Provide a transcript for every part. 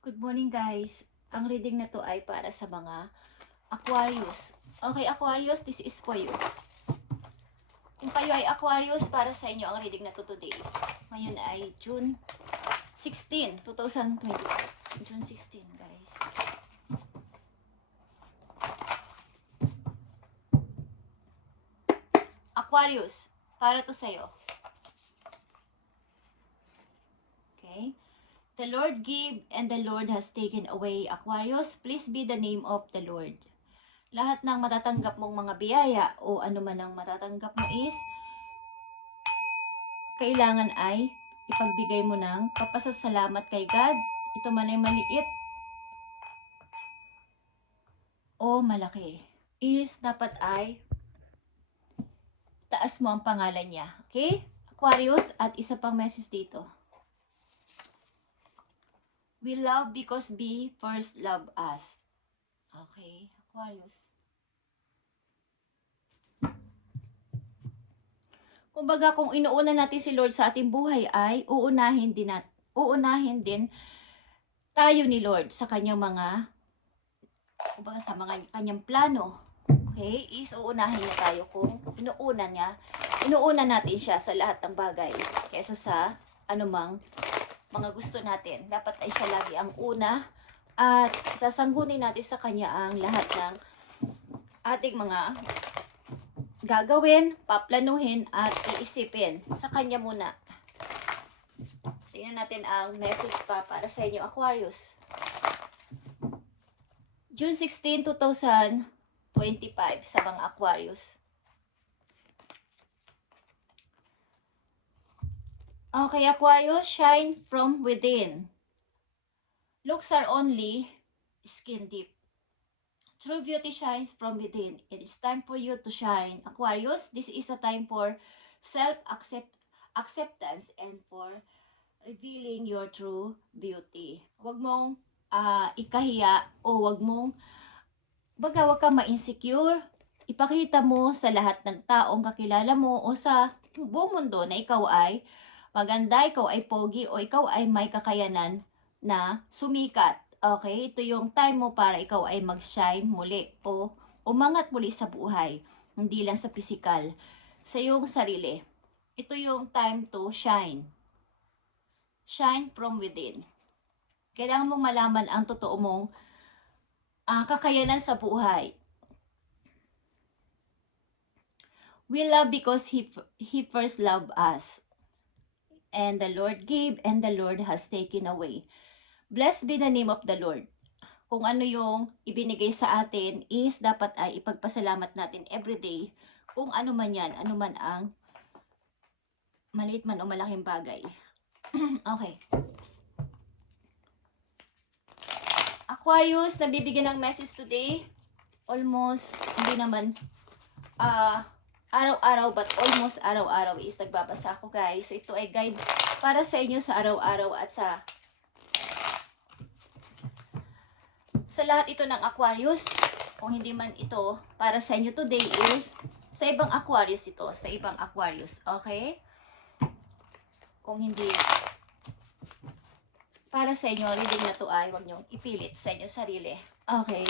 Good morning guys. Ang reading na to ay para sa mga Aquarius. Okay, Aquarius, this is for you. Kung kayo ay Aquarius, para sa inyo ang reading na to today. Ngayon ay June 16, 2025. June 16, guys. Aquarius, para to sa'yo. Okay? The Lord gave and the Lord has taken away. Aquarius, please be the name of the Lord. Lahat ng matatanggap mong mga biyaya o ano man ang matatanggap mo is kailangan ay ipagbigay mo ng papasasalamat kay God. Ito man ay maliit o malaki. Is dapat ay taas mo ang pangalan niya. Okay? Aquarius, at isa pang message dito. We love because we first love us. Okay, Aquarius. Kumbaga, kung inuuna natin si Lord sa ating buhay ay uunahin din tayo ni Lord sa kanyang mga, kumbaga sa mga kanyang plano. Okay, is uunahin niya tayo kung inuuna natin siya sa lahat ng bagay kaysa sa anumang mga gusto natin. Dapat ay siya lagi ang una at sasanggunin natin sa kanya ang lahat ng ating mga gagawin, paplanuhin at iisipin sa kanya muna. Tingnan natin ang message pa para sa inyo, Aquarius. June 16, 2025 sa mga Aquarius. Okay, Aquarius, shine from within. Looks are only skin deep. True beauty shines from within. It is time for you to shine. Aquarius, this is a time for self-acceptance and for revealing your true beauty. Huwag mong ikahiya o huwag kang ma-insecure. Ipakita mo sa lahat ng taong kakilala mo o sa buong mundo na ikaw ay maganda, ikaw ay pogi, o ikaw ay may kakayanan na sumikat. Okay? Ito yung time mo para ikaw ay mag-shine muli o umangat muli sa buhay. Hindi lang sa physical, sa iyong sarili. Ito yung time to shine. Shine from within. Kailangan mong malaman ang totoo mong kakayanan sa buhay. We love because He first loved us. And the Lord gave and the Lord has taken away. Blessed be the name of the Lord. Kung ano yung ibinigay sa atin is dapat ay ipagpasalamat natin everyday. Kung ano man yan, ano man ang maliit man o malaking bagay. Okay. Aquarius, nabibigyan ng message today. Almost, hindi naman araw-araw, but almost araw-araw is nagbabasa ako, guys. So, ito ay guide para sa inyo sa araw-araw at sa lahat ito ng Aquarius. Kung hindi man ito para sa inyo today is sa ibang Aquarius ito. Sa ibang Aquarius. Okay? Kung hindi para sa inyo, reading na to ay huwag niyong ipilit sa inyo sarili. Okay?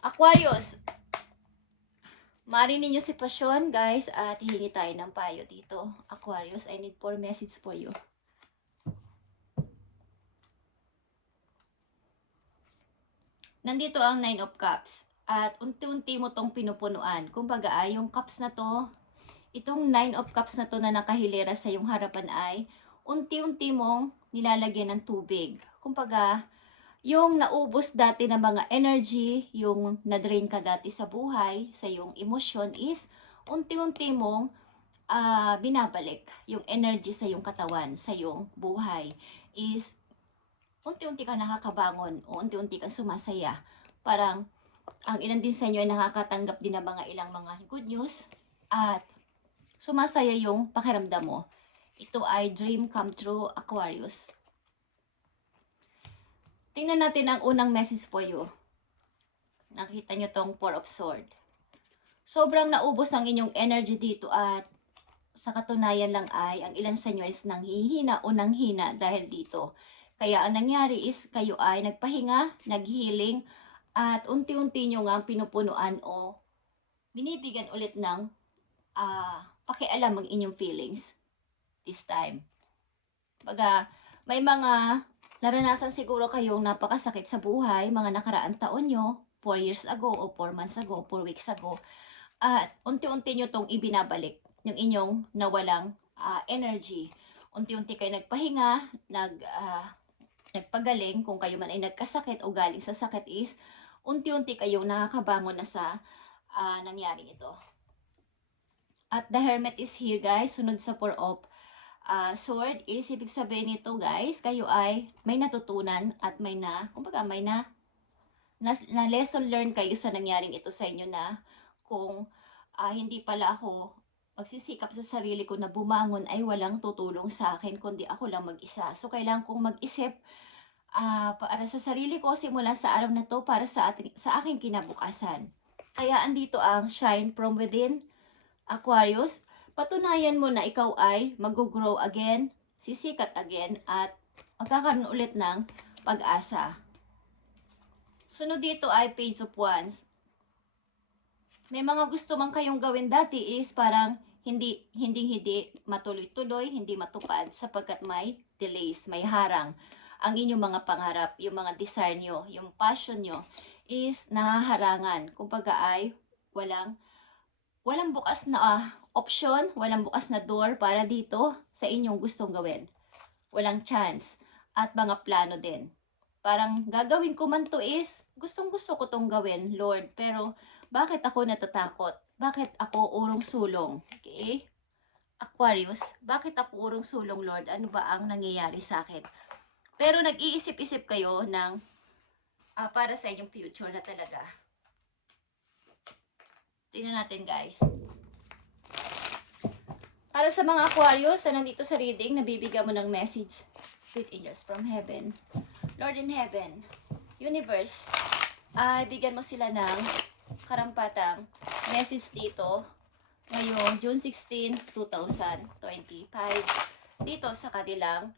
Aquarius, marinig niyo sitwasyon, guys, at hihingi tayo ng payo dito. Aquarius, I need 4 message for you. Nandito ang 9 of Cups. At unti-unti mo tong pinupunuan. Kumbaga, yung cups na to, itong 9 of Cups na to na nakahilera sa iyong harapan ay unti-unti mong nilalagyan ng tubig. Kumbaga, yung naubos dati na mga energy, yung na-drain ka dati sa buhay, sa iyong emosyon is unti-unti mong binabalik yung energy sa iyong katawan, sa iyong buhay. Is unti-unti ka nakakabangon o unti-unti kang sumasaya. Parang ang ilan din sa inyo ay nakakatanggap din ng mga ilang mga good news at sumasaya yung pakiramdam mo. Ito ay dream come true, Aquarius. Tingnan natin ang unang message for you. Nakita nyo tong 4 of Swords. Sobrang naubos ang inyong energy dito at sa katunayan lang ay ang ilan sa inyo is nanghihina o nanghina dahil dito. Kaya ang nangyari is kayo ay nagpahinga, nag-healing, at unti-unti nyo nga pinupunuan o binibigyan ulit ng pakialam ang inyong feelings this time. Baga, may mga naranasan siguro kayong napakasakit sa buhay, mga nakaraang taon nyo, 4 years ago o 4 months ago, 4 weeks ago, at unti-unti nyo tong ibinabalik, yung inyong nawalang energy. Unti-unti kayo nagpahinga, nagpagaling, kung kayo man ay nagkasakit o galing sa sakit is, unti-unti kayong nakakabangon na sa nangyari ito. At the Hermit is here guys, sunod sa 4 of sword is, ibig sabihin nito guys, kayo ay may natutunan at may na lesson learned kayo sa nangyaring ito sa inyo na kung hindi pala ako magsisikap sa sarili ko na bumangon ay walang tutulong sa akin kundi ako lang mag-isa. So kailangan kong mag-isip para sa sarili ko simula sa araw na to para sa aking kinabukasan. Kaya andito ang shine from within, Aquarius. Patunayan mo na ikaw ay mag-grow again, sisikat again, at magkakaroon ulit ng pag-asa. Sunod dito ay Page of Wands. May mga gusto man kayong gawin dati is parang hindi matuloy-tuloy, hindi matupad sapagkat may delays, may harang. Ang inyong mga pangarap, yung mga desire nyo, yung passion nyo is nahaharangan. Kumbaga ay walang bukas na option, walang bukas na door para dito sa inyong gustong gawin. Walang chance at mga plano din. Parang gagawin ko man to is, gustong-gusto ko tong gawin, Lord, pero bakit ako natatakot? Bakit ako urong sulong? Okay? Aquarius, bakit ako urong sulong, Lord? Ano ba ang nangyayari sa akin? Pero nag-iisip-isip kayo ng para sa inyong future na talaga. Tingnan natin, guys. Para sa mga Aquarius na nandito sa reading, nabibigyan mo ng message, sweet angels from heaven. Lord in heaven, universe, bigyan mo sila ng karampatang message dito ngayong June 16, 2025 dito sa kanilang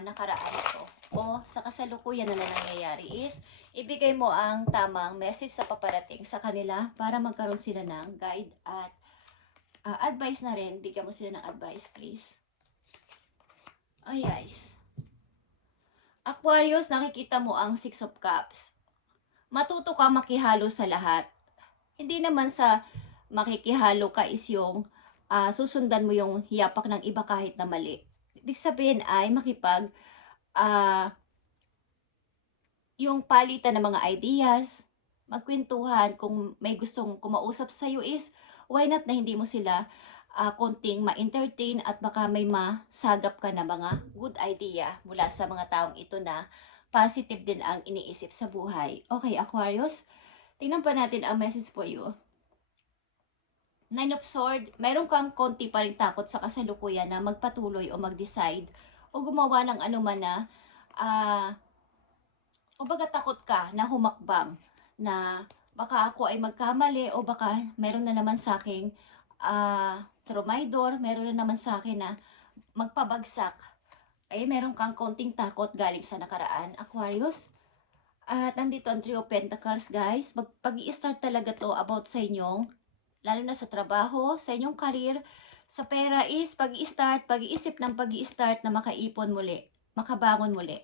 nakaraan ito o sa kasalukuyan na nangyayari is ibigay mo ang tamang message sa paparating sa kanila para magkaroon sila ng guide at advice na rin. Bigyan mo sila ng advice, please. Ay, guys. Aquarius, nakikita mo ang 6 of Cups. Matuto ka makihalo sa lahat. Hindi naman sa makikihalo ka is yung susundan mo yung hiyapak ng iba kahit na mali. Ibig sabihin ay yung palitan ng mga ideas, magkwentuhan, kung may gustong kumausap sa'yo is, why not na hindi mo sila konting ma-entertain at baka may masagap ka na mga good idea mula sa mga taong ito na positive din ang iniisip sa buhay. Okay, Aquarius, tingnan pa natin ang message for you. 9 of Swords, mayroon kang konti pa rin takot sa kasalukuyan na magpatuloy o mag-decide o gumawa ng anuman na o baga takot ka na humakbang na baka ako ay magkamali o baka meron na naman sa aking trumaydor, meron na naman sa akin na magpabagsak. Ay meron kang konting takot galing sa nakaraan, Aquarius. At nandito ang 3 of Pentacles, guys. Pag-i-start talaga to about sa inyong, lalo na sa trabaho, sa inyong career, sa pera is pag-i-start, pag-iisip ng pag-i-start na makaipon muli, makabangon muli.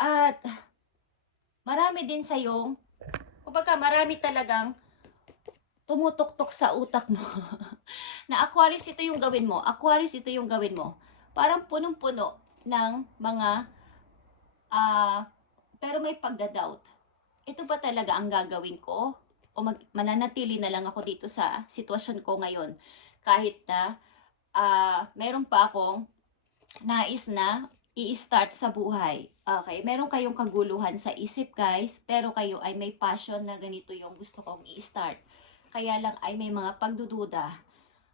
At marami din sa yung, kumbaga marami talagang tumutok-tok sa utak mo. Na Aquarius, ito yung gawin mo. Aquarius, ito yung gawin mo. Parang punong-puno ng mga, pero may pagda-doubt. Ito ba talaga ang gagawin ko? O mananatili na lang ako dito sa sitwasyon ko ngayon? Kahit na meron pa akong nais na i-start sa buhay. Okay, meron kayong kaguluhan sa isip, guys, pero kayo ay may passion na ganito yung gusto kong i-start. Kaya lang ay may mga pagdududa.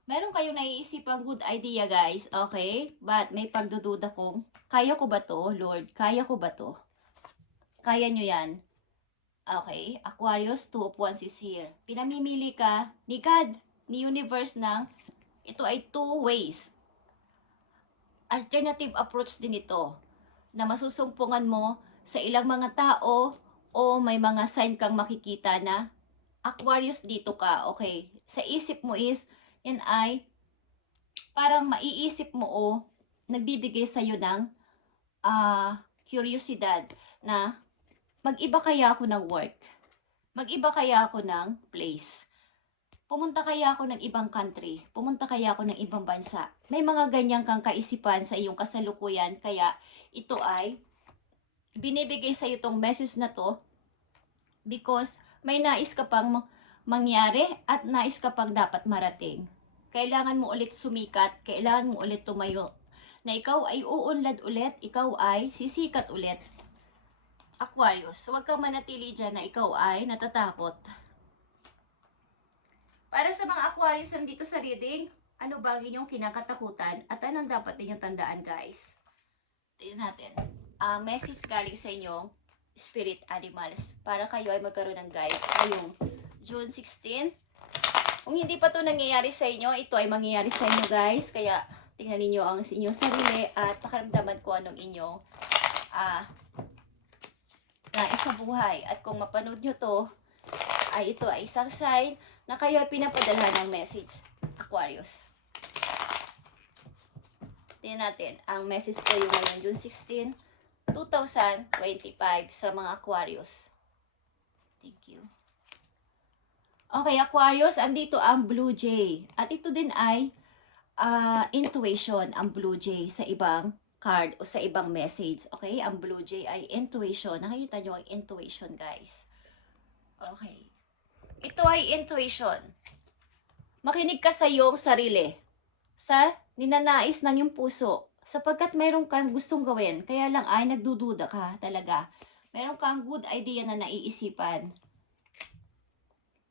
Meron kayong naiisipang good idea, guys, okay? But may pagdududa kung, kaya ko ba to, Lord? Kaya ko ba to? Kaya nyo yan. Okay, Aquarius, 2 of Wands is here. Pinamimili ka ni God, ni Universe ng, ito ay 2 ways. alternative approach din ito na masusumpungan mo sa ilang mga tao o may mga sign kang makikita na Aquarius dito ka, okay? Sa isip mo is, yan ay parang maiisip mo o nagbibigay sa'yo ng kuryosidad na mag-iba kaya ako ng work? Mag-iba kaya ako ng place? Pumunta kaya ako ng ibang country? Pumunta kaya ako ng ibang bansa? May mga ganyan kang kaisipan sa iyong kasalukuyan, kaya ito ay binibigay sa iyo tong message na to because may nais ka pang mangyari at nais ka pang dapat marating. Kailangan mo ulit sumikat, kailangan mo ulit tumayo, na ikaw ay uunlad ulit, ikaw ay sisikat ulit. Aquarius, huwag kang manatili dyan na ikaw ay natatakot. Para sa mga Aquarius nandito sa reading, ano ba ang inyong kinakatakutan at anong dapat ninyong tandaan, guys? Tingnan natin. Message galing sa inyong spirit animals para kayo ay magkaroon ng guide ngayong June 16. Kung hindi pa to nangyayari sa inyo, ito ay mangyayari sa inyo, guys. Kaya tingnan niyo ang inyong sarili at pakaramdaman ko anong inyong nais sa buhay. At kung mapanood nyo to, ay ito ay isang sign na kayo ay pinapadala ng message, Aquarius. Tingnan natin, ang message ko yung ngayon, June 16, 2025 sa mga Aquarius. Thank you. Okay, Aquarius, andito ang Blue Jay. At ito din ay intuition, ang Blue Jay sa ibang card o sa ibang message. Okay, ang Blue Jay ay intuition. Nakikita nyo ang intuition, guys. Okay. Ito ay intuition. Makinig ka sa iyong sarili. Sa ninanais ng iyong puso. Sapagkat mayroon kang gustong gawin. Kaya lang ay nagdududa ka talaga. Mayroon kang good idea na naiisipan.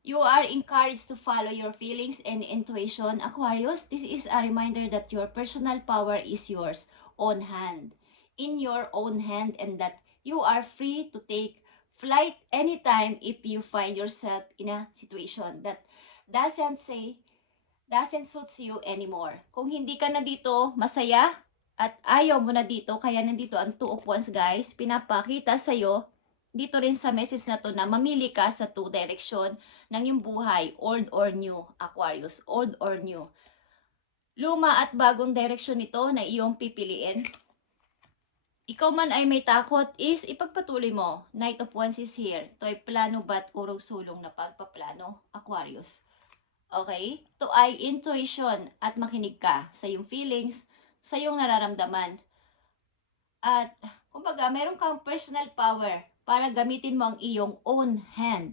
You are encouraged to follow your feelings and intuition. Aquarius, this is a reminder that your personal power is yours own hand. In your own hand, and that you are free to take flight anytime if you find yourself in a situation that doesn't suit you anymore. Kung hindi ka na dito masaya at ayaw mo na dito, kaya nandito ang Two of Wands, guys, pinapakita sa'yo dito rin sa message na to na mamili ka sa two direction ng yung buhay, old or new, Aquarius, old or new. Luma at bagong direction ito na iyong pipiliin. Ikaw man ay may takot is ipagpatuloy mo. Knight of Wands is here. Ito ay plano ba't urong sulong na pagpaplano, Aquarius. Okay? Ito ay intuition at makinig ka sa iyong feelings, sa iyong nararamdaman. At kumbaga, meron kang personal power para gamitin mo ang iyong own hand,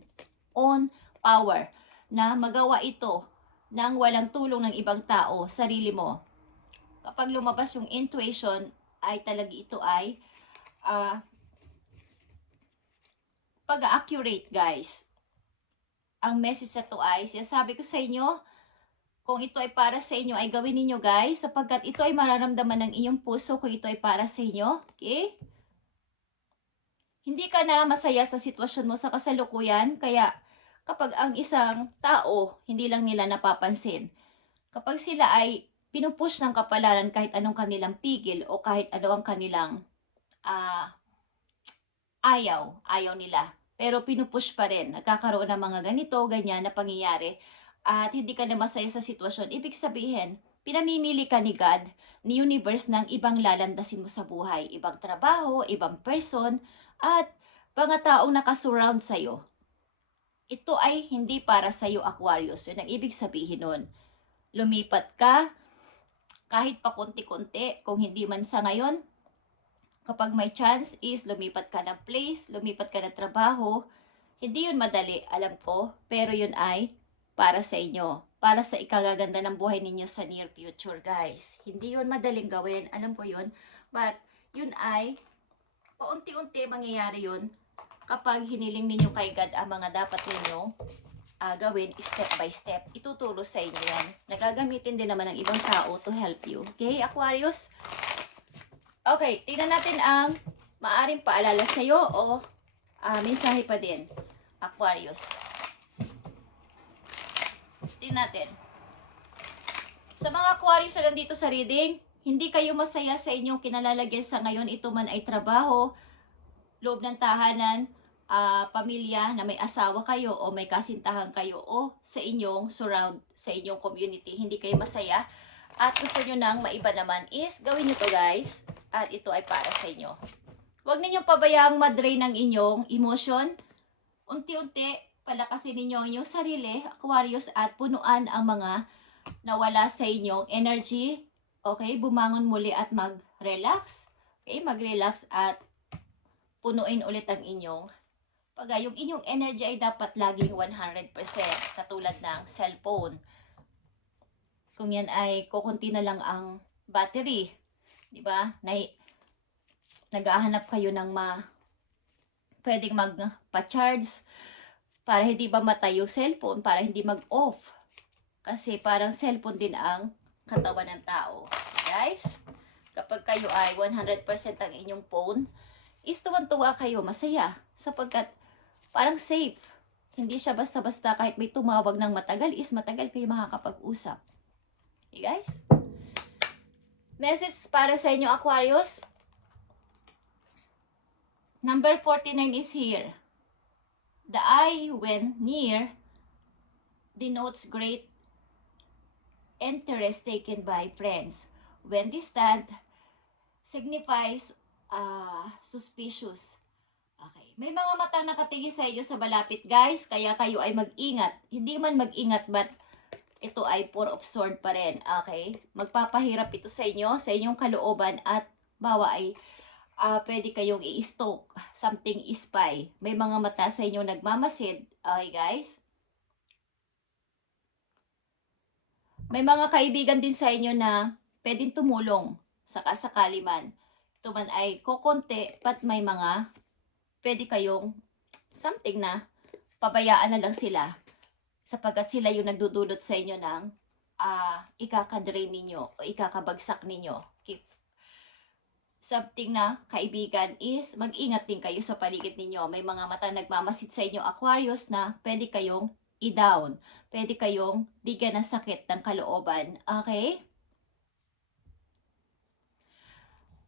own power na magawa ito nang walang tulong ng ibang tao, sarili mo. Kapag lumabas yung intuition, ay talaga ito ay pag-accurate, guys. Ang message na to ay, sinasabi ko sa inyo, kung ito ay para sa inyo, ay gawin niyo, guys, sapagkat ito ay mararamdaman ng inyong puso kung ito ay para sa inyo. Okay? Hindi ka na masaya sa sitwasyon mo sa kasalukuyan, kaya kapag ang isang tao, hindi lang nila napapansin, kapag sila ay pinupush ng kapalaran kahit anong kanilang pigil o kahit ano ang kanilang ayaw nila. Pero pinupush pa rin. Nagkakaroon ng mga ganito, ganyan na pangyayari at hindi ka na masaya sa sitwasyon. Ibig sabihin, pinamimili ka ni God, ni universe ng ibang lalandasin mo sa buhay. Ibang trabaho, ibang person, at mga taong nakasurround sa'yo. Ito ay hindi para sa'yo, Aquarius. Yun ang ibig sabihin nun. Lumipat ka, kahit pa konti-konti, kung hindi man sa ngayon, kapag may chance is lumipat ka ng place, lumipat ka ng trabaho, hindi yun madali, alam ko, pero yun ay para sa inyo, para sa ikagaganda ng buhay ninyo sa near future, guys. Hindi yun madaling gawin, alam ko yun, but yun ay paunti-unti mangyayari yun kapag hiniling ninyo kay God ang mga dapat ninyo gawin step by step. Ituturo sa inyo yan. Nagagamitin din naman ng ibang tao to help you. Okay, Aquarius? Okay, tingnan natin ang maaring paalala sa'yo o mensahe pa din, Aquarius. Tingnan natin. Sa mga Aquarius na nandito sa reading, hindi kayo masaya sa inyong kinalalagyan sa ngayon, ito man ay trabaho, loob ng tahanan, pamilya na may asawa kayo o may kasintahan kayo o sa inyong surround, sa inyong community, hindi kayo masaya at gusto nyo nang maiba naman is gawin nyo to guys at ito ay para sa inyo. Huwag ninyong pabayaang madrain ng inyong emotion. Unti-unti, palakasin ninyo inyong sarili, Aquarius, at punuan ang mga nawala sa inyong energy. Okay, bumangon muli at mag-relax. Okay, mag-relax at punuin ulit ang inyong yung inyong energy ay dapat laging 100%, katulad ng cellphone. Kung yan ay kukunti na lang ang battery, di ba? Naghahanap kayo ng pwedeng magpa-charge para hindi ba matay yung cellphone, para hindi mag-off. Kasi parang cellphone din ang katawan ng tao. Guys, kapag kayo ay 100% ang inyong phone, is tuwan-tuwa kayo, masaya, sapagkat parang safe. Hindi siya basta-basta kahit may tumawag ng matagal, is matagal kayo makakapag-usap. Okay, guys? Message para sa inyo, Aquarius. Number 49 is here. The eye, when near, denotes great interest taken by friends. When distant, signifies suspicious. Okay. May mga mata nakatingin sa inyo sa malapit, guys, kaya kayo ay mag-ingat. Hindi man mag-ingat, but ito ay poor of sword pa rin. Okay? Magpapahirap ito sa inyo, sa inyong kalooban, at bawa ay pwede kayong i-stalk, something spy. May mga mata sa inyo nagmamasid. Okay, guys? May mga kaibigan din sa inyo na pwedeng tumulong sa kasakali man. Ito man ay kukonti, but may mga pwede kayong something na pabayaan na lang sila sapagkat sila yung nagdudulot sa inyo ng ikakadrain ninyo o ikakabagsak ninyo. Something na kaibigan is mag-ingat din kayo sa paligid ninyo. May mga mata nagmamasid sa inyo, Aquarius, na pwede kayong i-down. Pwede kayong bigyan ng sakit ng kalooban. Okay?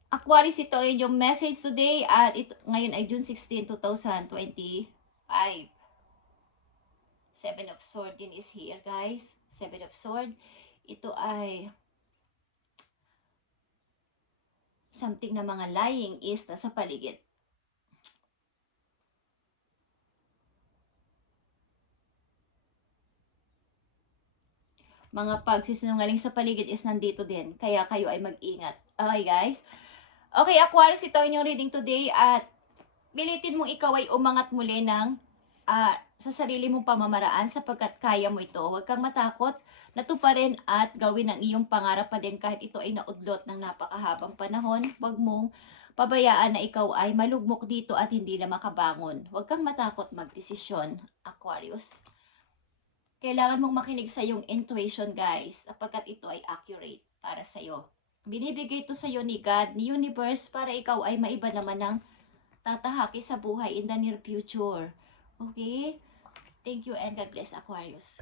Aquarius, ito ay yung message today at ito, ngayon ay June 16, 2025. Seven of Swords din is here, guys. Seven of Swords. Ito ay something na mga lying is nasa paligid. Mga pagsisinungaling sa paligid is nandito din. Kaya kayo ay mag-ingat. Okay, guys? Okay, Aquarius, ito yung reading today at pilitin mong ikaw ay umangat muli ng sa sarili mong pamamaraan sapagkat kaya mo ito. Huwag kang matakot, natuparin at gawin ang iyong pangarap pa din kahit ito ay naudlot ng napakahabang panahon. Huwag mong pabayaan na ikaw ay malugmok dito at hindi na makabangon. Huwag kang matakot magdesisyon, Aquarius. Kailangan mong makinig sa iyong intuition, guys, sapagkat ito ay accurate para sa iyo. Binibigay ito sa iyo ni God, ni Universe, para ikaw ay maiba naman ng tatahaki sa buhay in the near future. Okay? Thank you and God bless, Aquarius.